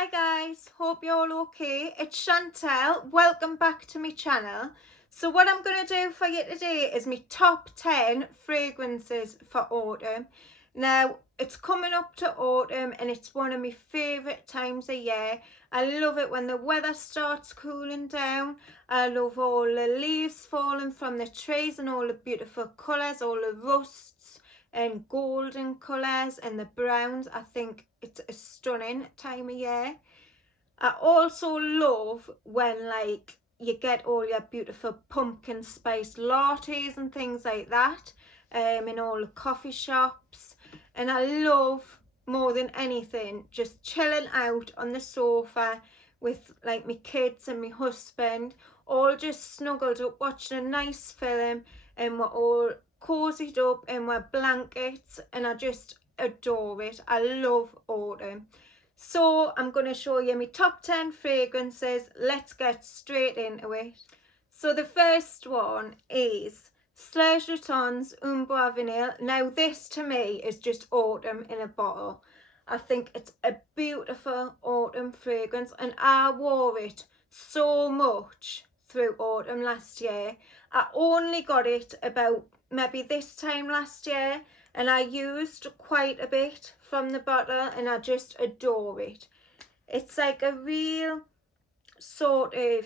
Hi guys, hope you're all okay. It's Chantel, welcome back to my channel. So what I'm going to do for you today is my top 10 fragrances for autumn. Now it's coming up to autumn and it's one of my favourite times of year. I love it when the weather starts cooling down. I love all the leaves falling from the trees and all the beautiful colours, all the rusts and golden colours and the browns. I think it's a stunning time of year. I also love when you get all your beautiful pumpkin spice lattes and things like that in all the coffee shops. And I love more than anything just chilling out on the sofa with like my kids and my husband, all just snuggled up watching a nice film, and we're all cozied up in our blankets, and I just adore it. I love autumn. So I'm going to show you my top 10 fragrances. Let's get straight into it. So the first one is Serge Lutens Umbrennwy Vanille. Now this to me is just autumn in a bottle. I think it's a beautiful autumn fragrance and I wore it so much through autumn last year. I only got it about maybe this time last year and I used quite a bit from the bottle and I just adore it. It's like a real sort of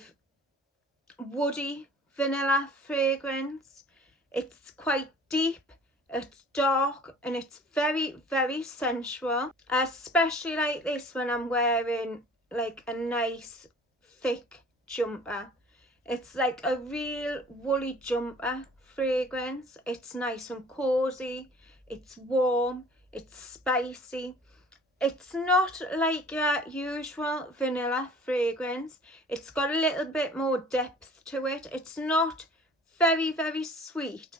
woody vanilla fragrance. It's quite deep, it's dark, and it's very sensual. I especially like this when I'm wearing like a nice thick jumper. It's like a real woolly jumper fragrance. It's nice and cozy, it's warm, it's spicy. It's not like your usual vanilla fragrance. It's got a little bit more depth to it. It's not very sweet.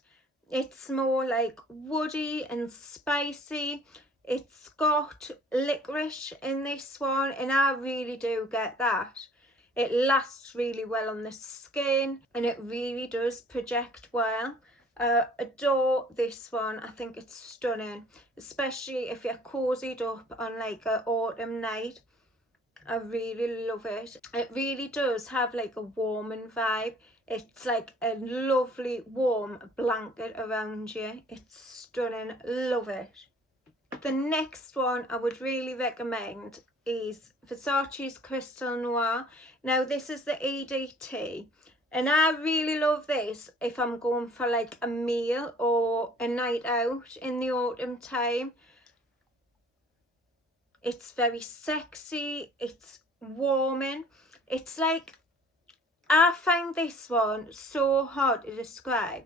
It's more like woody and spicy. It's got licorice in this one and I really do get that. It lasts really well on the skin and it really does project well. Adore this one. I think it's stunning, especially if you're cozied up on like an autumn night. I really love it. It really does have like a warming vibe. It's like a lovely warm blanket around you. It's stunning. Love it. The next one I would really recommend is Versace's Crystal Noir. Now this is the EDT. And I really love this if I'm going for like a meal or a night out in the autumn time. It's very sexy, it's warming. It's like, I find this one so hard to describe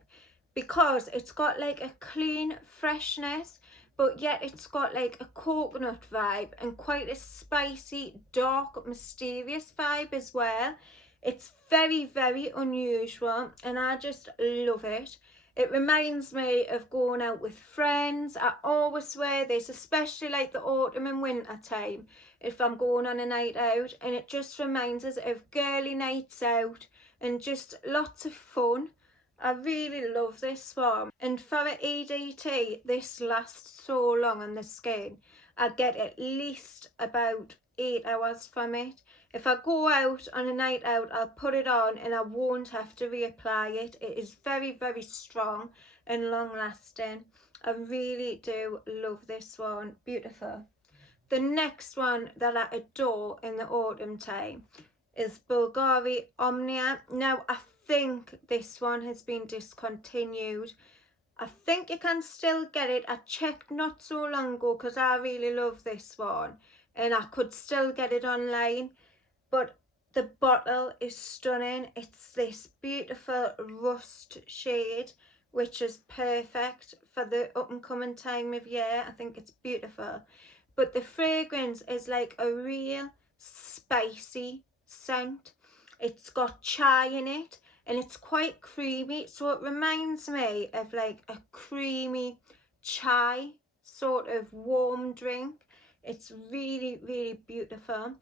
because it's got like a clean freshness, but yet it's got like a coconut vibe and quite a spicy, dark, mysterious vibe as well. It's very unusual and I just love it. It reminds me of going out with friends. I always wear this, especially like the autumn and winter time, if I'm going on a night out, and it just reminds us of girly nights out and just lots of fun. I really love this one. And for an EDT, this lasts so long on the skin. I get at least about 8 hours from it. If I go out on a night out, I'll put it on and I won't have to reapply it. It is very strong and long lasting. I really do love this one. Beautiful. The next one that I adore in the autumn time is Bulgari Omnia. Now I think this one has been discontinued. I think you can still get it. I checked not so long ago because I really love this one and I could still get it online, but the bottle is stunning. It's this beautiful rust shade which is perfect for the up and coming time of year. I think it's beautiful, but the fragrance is like a real spicy scent. It's got chai in it and it's quite creamy, so it reminds me of like a creamy chai sort of warm drink. It's really beautiful.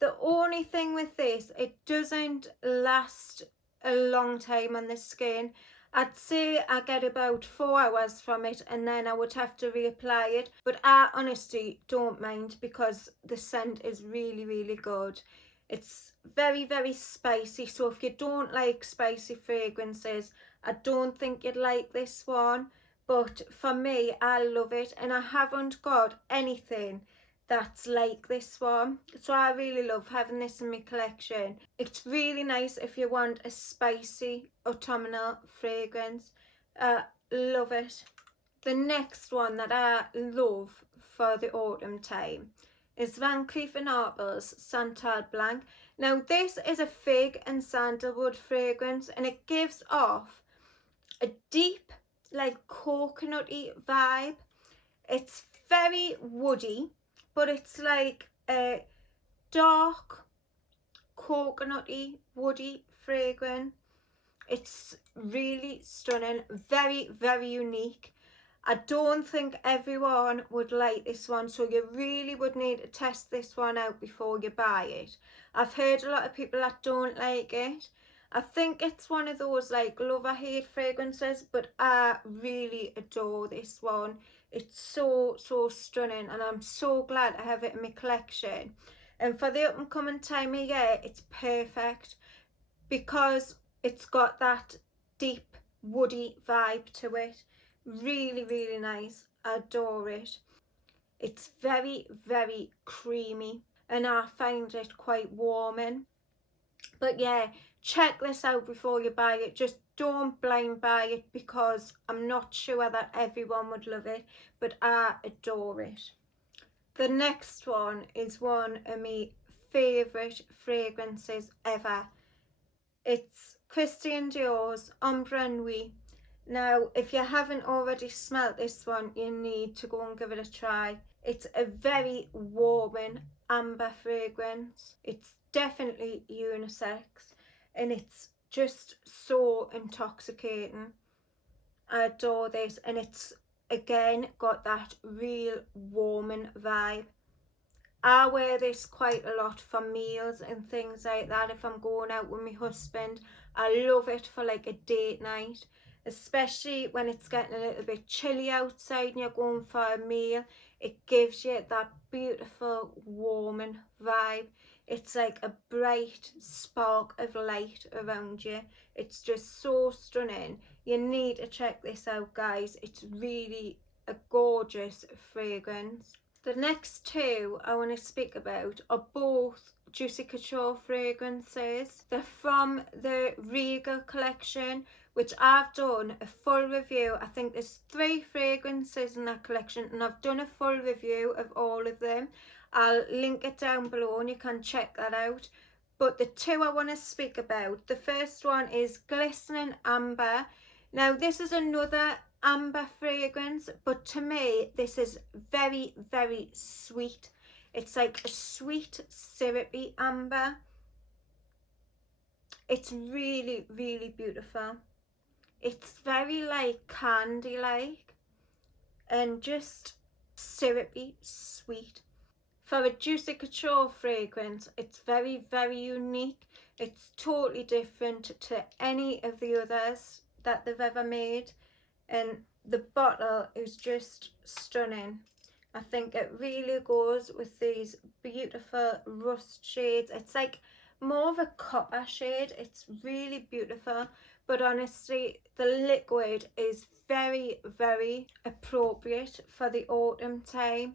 The only thing with this, it doesn't last a long time on the skin. I'd say I get about 4 hours from it, and then I would have to reapply it, but I honestly don't mind because the scent is really, really good. It's very, very spicy, so if you don't like spicy fragrances, I don't think you'd like this one, but for me, I love it, and I haven't got anything that's like this one, so I really love having this in my collection. It's really nice if you want a spicy autumnal fragrance. Love it. The next one that I love for the autumn time is Van Cleef and Arpels Santal Blanc. Now this is a fig and sandalwood fragrance, and it gives off a deep, like, coconutty vibe. It's very woody, but it's like a dark coconutty woody fragrance. It's really stunning, very, very unique. I don't think everyone would like this one, so you really would need to test this one out before you buy it. I've heard a lot of people that don't like it. I think it's one of those like love or hate fragrances, but I really adore this one. It's so, so stunning, and I'm so glad I have it in my collection. And for the up and coming time of year, it's perfect because it's got that deep woody vibe to it. Really, really nice. I adore it. It's very, very creamy, and I find it quite warming. But yeah, check this out before you buy it. Just don't blind buy it because I'm not sure that everyone would love it, but I adore it. The next one is one of my favourite fragrances ever. It's Christian Dior's Umbrennwy. Now, if you haven't already smelt this one, you need to go and give it a try. It's a very warming amber fragrance. It's definitely unisex, and it's just so intoxicating. I adore this, and it's again got that real warming vibe. I wear this quite a lot for meals and things like that. If I'm going out with my husband, I love it for like a date night, especially when it's getting a little bit chilly outside and you're going for a meal. It gives you that beautiful warming vibe. It's like a bright spark of light around you. It's just so stunning. You need to check this out, guys. It's really a gorgeous fragrance. The next two I want to speak about are both Juicy Couture fragrances. They're from the Regal collection, which I've done a full review. I think there's 3 fragrances in that collection, and I've done a full review of all of them. I'll link it down below and you can check that out. But the 2 I want to speak about, the first one is Glistening Amber. Now this is another amber fragrance, but to me this is very, very sweet. It's like a sweet syrupy amber. It's really, really beautiful. It's very like candy like, and just syrupy sweet. For a Juicy Couture fragrance, it's very, very unique. It's totally different to any of the others that they've ever made, and the bottle is just stunning. I think it really goes with these beautiful rust shades. It's like more of a copper shade. It's really beautiful, but honestly the liquid is very, very appropriate for the autumn time.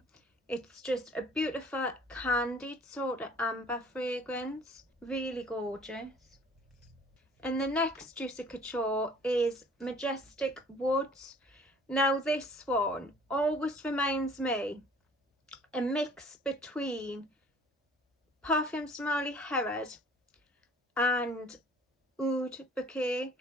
It's just a beautiful candied sort of amber fragrance, really gorgeous. And the next Juicy Couture is Majestic Woods. Now this one always reminds me a mix between Parfums Herod and Oud Bouquet.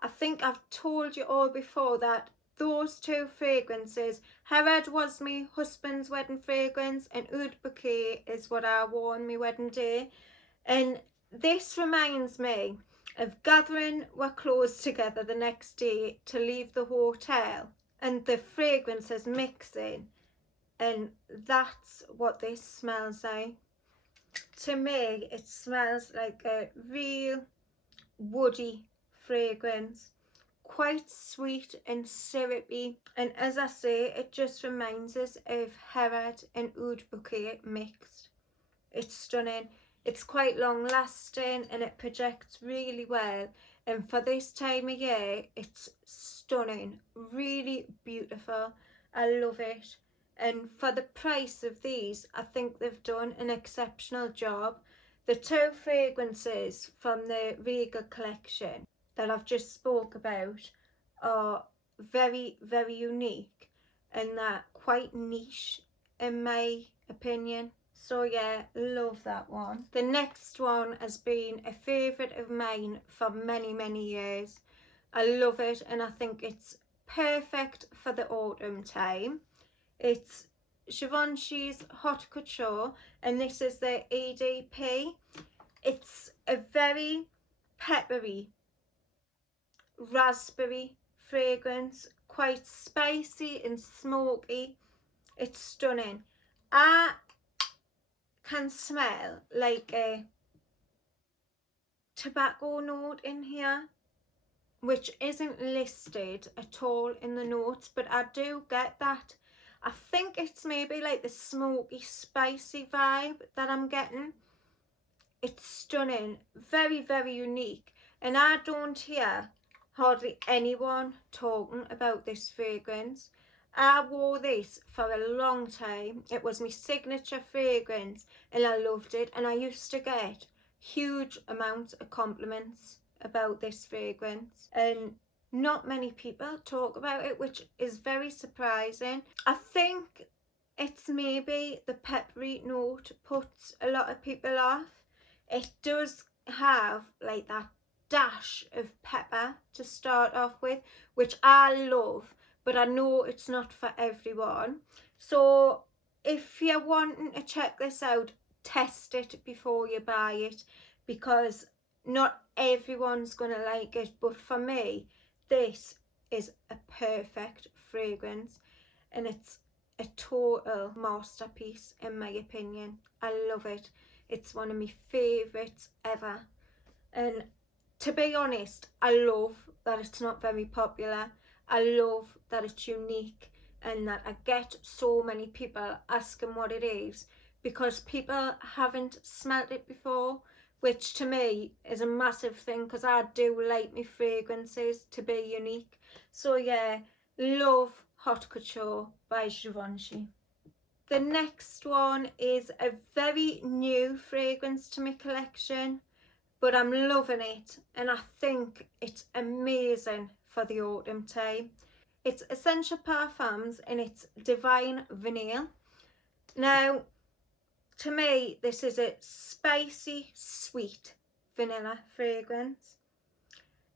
I think I've told you all before that those 2 fragrances, Herod was my husband's wedding fragrance and Oud Bouquet is what I wore on my wedding day. And this reminds me of gathering our clothes together the next day to leave the hotel and the fragrances mixing, and that's what this smells like. To me it smells like a real woody fragrance. quite sweet and syrupy, and as I say, it just reminds us of Herod and Oud Bouquet mixed. It's stunning. It's quite long lasting and it projects really well, and for this time of year it's stunning, really beautiful. I love it, and for the price of these I think they've done an exceptional job. The two fragrances from the Regal collection that I've just spoke about are very, very unique and they're quite niche in my opinion. So yeah, love that one. The next one has been a favourite of mine for many, many years. I love it and I think it's perfect for the autumn time. It's Givenchy's Hot Couture and this is the EDP. It's a very peppery, raspberry fragrance, quite spicy and smoky. It's stunning. I can smell like a tobacco note in here, which isn't listed at all in the notes, but I do get that. I think it's maybe like the smoky spicy vibe that I'm getting. It's stunning, very, very unique, and I don't hear hardly anyone talking about this fragrance. I wore this for a long time. It was my signature fragrance and I loved it, and I used to get huge amounts of compliments about this fragrance, and not many people talk about it, which is very surprising. I think it's maybe the peppery note puts a lot of people off. It does have like that dash of pepper to start off with, which I love, but I know it's not for everyone. So if you're wanting to check this out, test it before you buy it, because not everyone's gonna like it, but for me this is a perfect fragrance and it's a total masterpiece in my opinion. I love it. It's one of my favourites ever, and to be honest, I love that it's not very popular. I love that it's unique and that I get so many people asking what it is because people haven't smelt it before, which to me is a massive thing because I do like my fragrances to be unique. So yeah, love Hot Couture by Givenchy. The next one is a very new fragrance to my collection, but I'm loving it and I think it's amazing for the autumn time. It's Essentia Parfums and it's Divine Vanille. Now, to me, this is a spicy, sweet vanilla fragrance.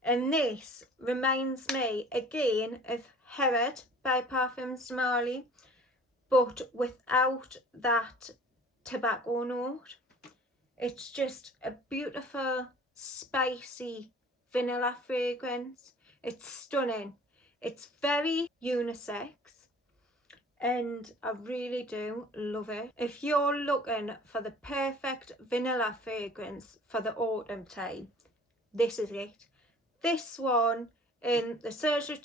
And this reminds me again of Herod by Parfums Marley, but without that tobacco note. It's just a beautiful, spicy vanilla fragrance. It's stunning. It's very unisex and I really do love it. If you're looking for the perfect vanilla fragrance for the autumn time, this is it. This one in the Serge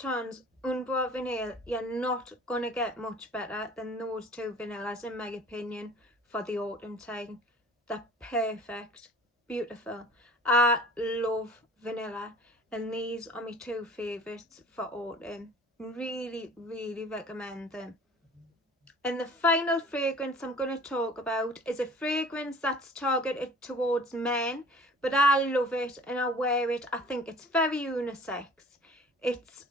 Umbrennwy Vanille, you're not going to get much better than those two vanillas in my opinion for the autumn time. They're perfect, beautiful. I love vanilla and these are my two favourites for autumn. Really, really recommend them. And the final fragrance I'm going to talk about is a fragrance that's targeted towards men, but I love it and I wear it. I think it's very unisex. It's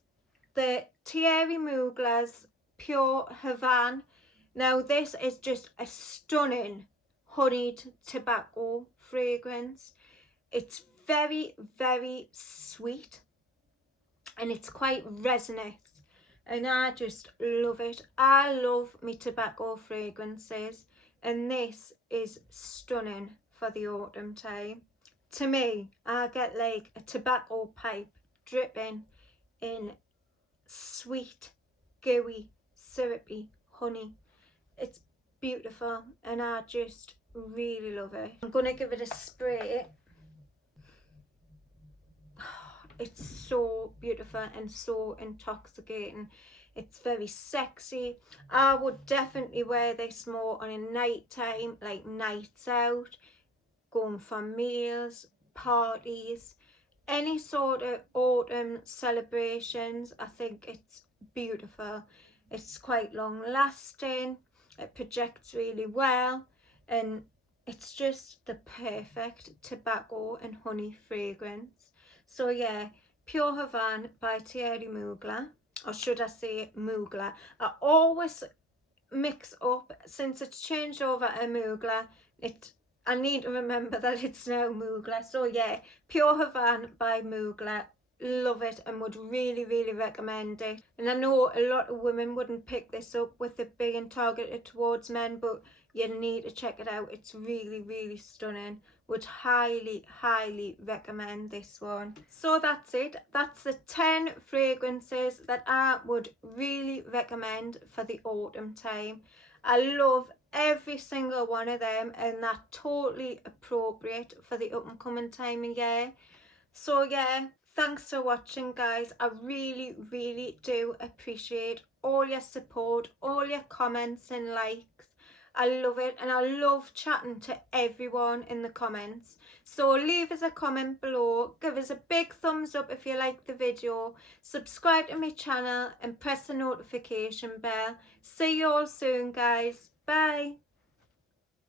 the Thierry Mugler's Pure Havane. Now this is just a stunning honeyed tobacco fragrance. It's very, very sweet and it's quite resinous. And I just love it. I love my tobacco fragrances and this is stunning for the autumn time. To me, I get like a tobacco pipe dripping in sweet, gooey, syrupy honey. It's beautiful and I just really love it. I'm going to give it a spray. it's so beautiful and so intoxicating. It's very sexy. I would definitely wear this more on a night time, like nights out, going for meals, parties, any sort of autumn celebrations. I think it's beautiful. It's quite long lasting, it projects really well, and it's just the perfect tobacco and honey fragrance. So yeah, Pure Havane by Thierry Mugler, or should I say Mugler. I always mix up, since it's changed over a Mugler, I need to remember that it's now Mugler. So yeah, Pure Havane by Mugler, love it and would really recommend it. And I know a lot of women wouldn't pick this up with it being targeted towards men, but you need to check it out. It's really stunning. Would highly recommend this one. So that's it. That's the 10 fragrances that I would really recommend for the autumn time. I love every single one of them, and they're totally appropriate for the up and coming time of year. So yeah, thanks for watching, guys. I really do appreciate all your support, all your comments and likes. I love it, and I love chatting to everyone in the comments. So leave us a comment below, give us a big thumbs up if you like the video, subscribe to my channel and press the notification bell. See you all soon, guys. Bye.